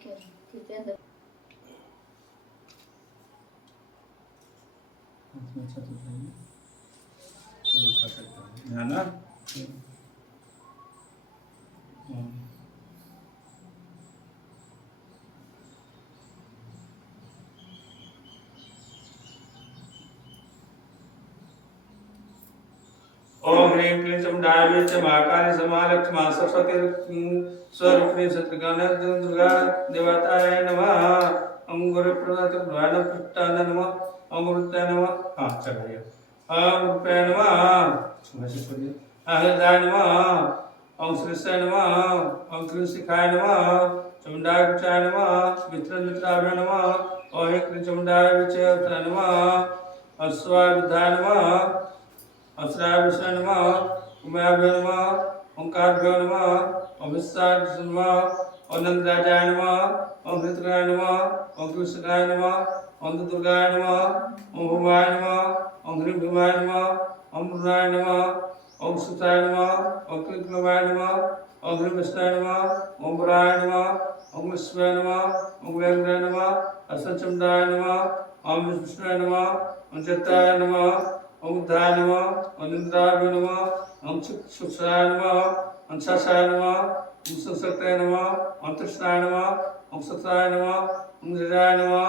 अच्छा तो चाहिए कोई उठा सकता है है ना। ओम ह्रीं क्लीं चमुंडायै च महाकाली समालक्ष्मा सरस्वती स्वरूपिणी शत्रुघ्न दुर्गा देवताय नमः। ओम गुरुप्रसादाय नमः। ओम गुरुताय नमः। हाँ चल भैया। ओम गुरुप्राय नमः। अहदाय नमः। ओम श्रीशाय नमः। ओम श्रीशिखाय नमः। चमुंडाय विचाय नमः। मित्राय नमः। ओम क्लीं चमुंडाय विचाय नमः। अश्वायुधाय नमः। अस्राय विष्णु नमः। उमाभ्यो नमः। ओंकारभ्यो नमः। ओम विश्वाय नमः। ओम नंदराजाय नमः। ओम हृतगाय नमः। ओम कृष्णाय नमः। ओम दुर्गाय नमः। ओम भूमाय नमः। ओम ह्रीं भीमाय नमः। ओम रुद्राय नमः। ओम सुताय नमः। ओम कृष्णवाय नमः। ओम ह्रीं विष्णाय नमः। ओम वराय नमः। ओम विश्वाय नमः। ओम वेंद्राय नमः। असचंडाय नमः। ओम विष्णुवाय नमः। ओम चित्ताय नमः। ओम बुद्धाय नमः। ओम इंद्राय नमः। ओम सुक्षाय नमः। ओम शशाय नमः। ओम सशक्ताय नमः। ओम तृष्णाय नमः। ओम सताय नमः। ओम जयाय नमः।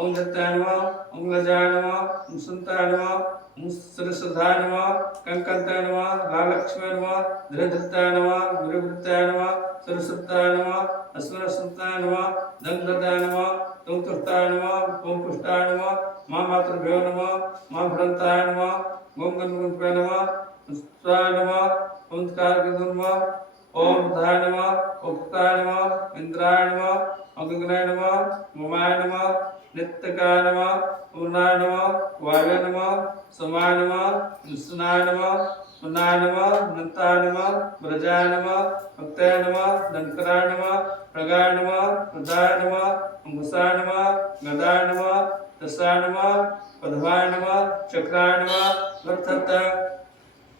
ओम जत्ताय नमः। ओम लजाय नमः। ओम संताय नमः। ओम सरस्वताय नमः। कंकंताय नमः। लालक्ष्मी नमः। धृधृताय नमः। गुरुवृत्ताय नमः। सरस्वताय नमः। अस्मरस्वताय नमः। दंगदाय नमः। ओम तुष्टाय नमः। ओम पुष्टाय नमः। मां मातृभ्यो नमः। मां भ्रंताय नमः। ओम गणपतये नमः। स्वाय नमः। ओम कारक नमः। ओम धाय नमः। ओम पुताय नमः। इंद्राय नमः। ओम गगनाय नमः। उमाय नमः। नित्यकाय नमः। पूर्णाय नमः। वाय नमः। समाय नमः। विष्णुनाय नमः। सुनाय नमः। नंताय नमः। ब्रजाय नमः। भक्ताय नमः। दंडकराय नमः। प्रगाय नमः। प्रदाय नमः। अंकुशाय नमः। गदाय नमः। दशाय नमः। पद्माय नमः। चक्राय नमः। वर्धताय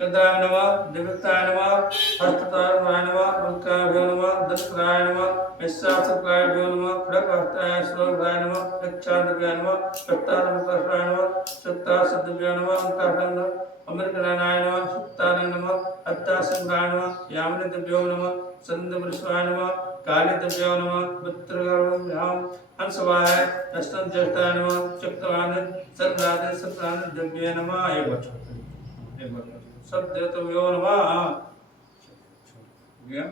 गदाय नमः। दिव्यताय नमः। हस्तताय नमः। मुखाभ्यो नमः। दक्षराय नमः। विश्वासकाय नमः। खड़गहस्ताय स्वराय नमः। दक्षादिव्याय नमः। सत्तानमकाय नमः। सत्तासद्दिव्याय नमः। अंतःखंड अमृतनारायण नमः। सुत्तानंद नमः। अत्तासंगाय नमः। यामिनीदिव्यो नमः। संदवृष्वाय नमः। कालीदिव्यो नमः। मित्रगर्भ्याम हंसवाय अष्टम ज्येष्ठाय नमः। चक्रवाण सर्वादि सत्रान दिव्ये नमः। एक बार सब देवताभ्यो नमः। गया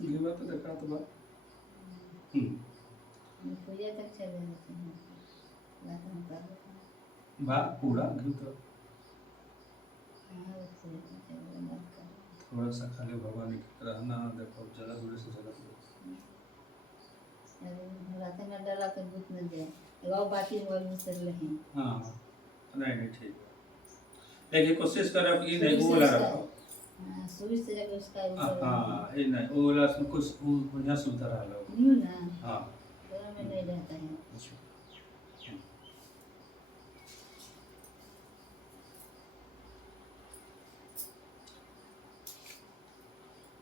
जीवा तो देखा तो बात पूजा तक चले बात पूरा घी तो थोड़ा सा खाली भगवान की रहना देखो जरा थोड़े से जरा रात में डाला तो भूत न जाए वो बाकी मोल में चल रहे हैं। हाँ नहीं ठीक है लेकिन कोशिश करो कि नहीं वो वाला रखो। हाँ सुई से जब उसका हाँ ये नहीं वो वाला कुछ बढ़िया सुविधा रहा लो न्यू ना हाँ दोनों में नहीं रहता है।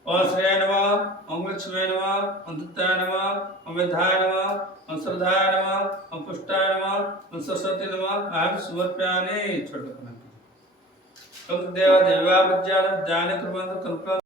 ओम श्रेय नमः। ओम लक्ष्मी नमः। ओम दत्ताय नमः। ओम विद्याय नमः। ओम श्रद्धाय नमः। ओम पुष्टाय नमः। ओम सरस्वती नमः। आज सुवर्प्यानि छोटे ओम देवा देवा विद्या ज्ञान कृपा